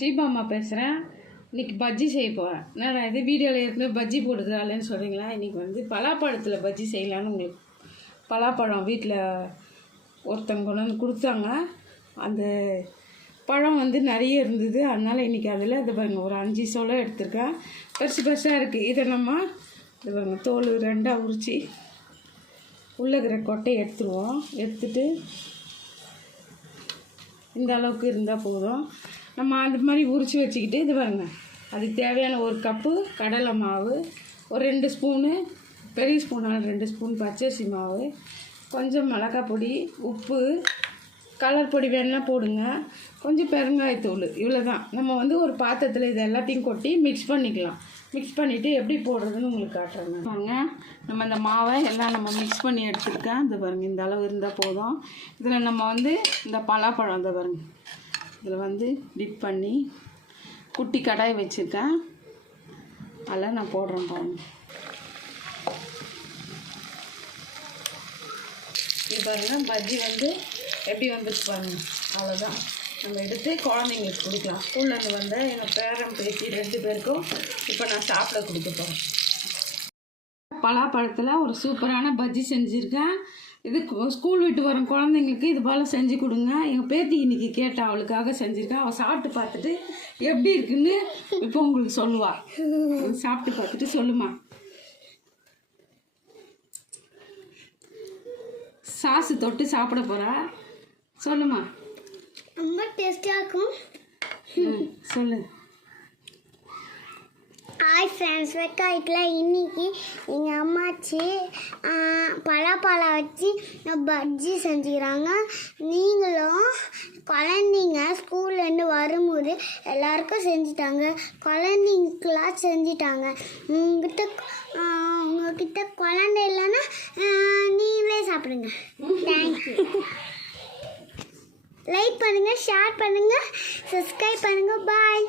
ஸ்ரீபாமா பேசுகிறேன். இன்றைக்கி பஜ்ஜி செய்ய போகிறேன். நான் இது வீடியோவில் ஏற்கனவே பஜ்ஜி போடுறதாலன்னு சொல்கிறீங்களா? இன்றைக்கி வந்து பலாப்பழத்தில் பஜ்ஜி செய்யலான்னு உங்களுக்கு பலாப்பழம் வீட்டில் ஒருத்தங்க கொண்டு வந்து கொடுத்தாங்க. அந்த பழம் வந்து நிறைய இருந்தது. அதனால் இன்றைக்கி அதில் இது பாருங்கள் ஒரு 5 சோளை எடுத்துருக்கேன். பெருசு பெருசாக இருக்குது. இதை நம்ம இது பாருங்கள் தோல் 2ஆக உரித்து உள்ளே இருக்கிற கொட்டையை எடுத்துருவோம். எடுத்துட்டு இந்த அளவுக்கு இருந்தால் போதும். நம்ம அந்த மாதிரி உரித்து வச்சுக்கிட்டு இது பாருங்க, அதுக்கு தேவையான 1 கப்பு கடலை மாவு, ஒரு 2 ஸ்பூனு பெரிய ஸ்பூனால் 2 ஸ்பூன் பச்சரிசி மாவு, கொஞ்சம் மிளகாய் பொடி, உப்பு, கலர் பொடி வேணால் போடுங்க, கொஞ்சம் பெருங்காயத்தூள். இவ்வளோ தான். நம்ம வந்து ஒரு பாத்திரத்தில் இது எல்லாத்தையும் கொட்டி மிக்ஸ் பண்ணிக்கலாம். மிக்ஸ் பண்ணிவிட்டு எப்படி போடுறதுன்னு உங்களுக்கு காட்டுறேன். பாருங்க, நம்ம இந்த மாவை எல்லாம் நம்ம மிக்ஸ் பண்ணி எடுத்துருக்கேன். இந்த பாருங்கள் இந்த அளவு இருந்தால் போதும். இதில் நம்ம வந்து இந்த பலாப்பழம் இந்த பாருங்கள் இதில் வந்து டிப் பண்ணி குட்டி கடாய் வச்சுருக்கேன். அதில் நான் போடுறேன் பாருங்கள். இது பாருங்கள் பஜ்ஜி வந்து எப்படி வந்துருக்கு பாருங்கள். அவ்வளோதான். நம்ம எடுத்து குழந்தைங்களுக்கு கொடுக்கலாம். ஸ்கூல்லேருந்து வந்த எங்கள் பேரன் பேத்தி 2 பேருக்கும் இப்போ நான் சாப்பிட கொடுக்க போகிறேன். பலாப்பழத்தில் ஒரு சூப்பரான பஜ்ஜி செஞ்சுருக்கேன். இது ஸ்கூல் விட்டு வர குழந்தைங்களுக்கு இது போல் செஞ்சு கொடுங்க. எங்கள் பேத்தி இன்றைக்கி கேட்டா, அவளுக்காக செஞ்சுருக்கேன். அவள் சாப்பிட்டு பார்த்துட்டு எப்படி இருக்குன்னு இப்போ உங்களுக்கு சொல்லுவாள். சாப்பிட்டு பார்த்துட்டு சொல்லுமா. சாஸு தொட்டு சாப்பிட போகிறா. சொல்லுமா. ரொம்ப டேஸ்டாக இருக்கும். சொல்லு. ஹாய் ஃப்ரெண்ட்ஸ், வெக்காய்ட்டில் இன்றைக்கி எங்கள் அம்மாச்சி பலாப்பழம் வச்சு பஜ்ஜி செஞ்சுக்கிறாங்க. நீங்களும் குழந்தைங்க ஸ்கூல்லேருந்து வரும்போது எல்லாருக்கும் செஞ்சுட்டாங்க. குழந்தைங்களுக்கெல்லாம் செஞ்சுட்டாங்க. உங்ககிட்ட குழந்தை இல்லைன்னா நீங்களே சாப்பிடுங்க. தேங்க்யூ. லைக் பண்ணுங்கள், ஷேர் பண்ணுங்கள், சப்ஸ்கிரைப் பண்ணுங்கள். பாய்.